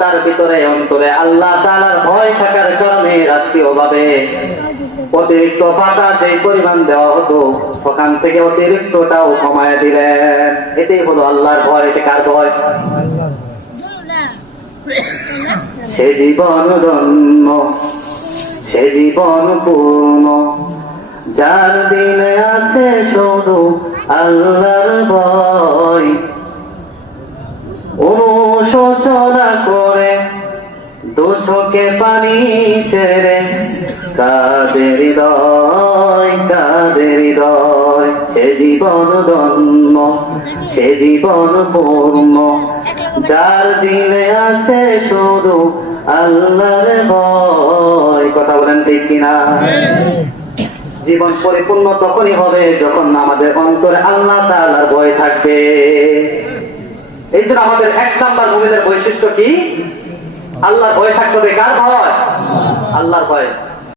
তার ভিতরে অন্তরে আল্লাহ তাআলার ভয় থাকার কারণে রাষ্ট্রীয়ভাবে অতিরিক্ত ভাতা যে পরিমাণ দেওয়া হতো ওখান থেকে অতিরিক্তটাও কমায় দিলেন। এটাই হলো আল্লাহর ভয়। এটা কার ভয়? সে জীবন ধন্য, সে জীবন পূর্ণ, যার দিলে আছে শুধু আল্লাহর ভয়। অনুশোচনা করে দু চোখে পানি ছেড়ে কাদের হৃদয়, কাদের হৃদয়। সে জীবন ধন্য, সে জীবন পূর্ণ, যার দিলে আছে শুধু আল্লাহর ভয়। কথা বলেন ঠিক কিনা? জীবন পরিপূর্ণ তখনই হবে যখন আমাদের অন্তরে আল্লাহ তাআলার ভয় থাকবে। এই জন্য আমাদের 1 নাম্বার মুমিনের বৈশিষ্ট্য কি? আল্লাহর ভয় থাকতে হবে। কার ভয়? আল্লাহর ভয়।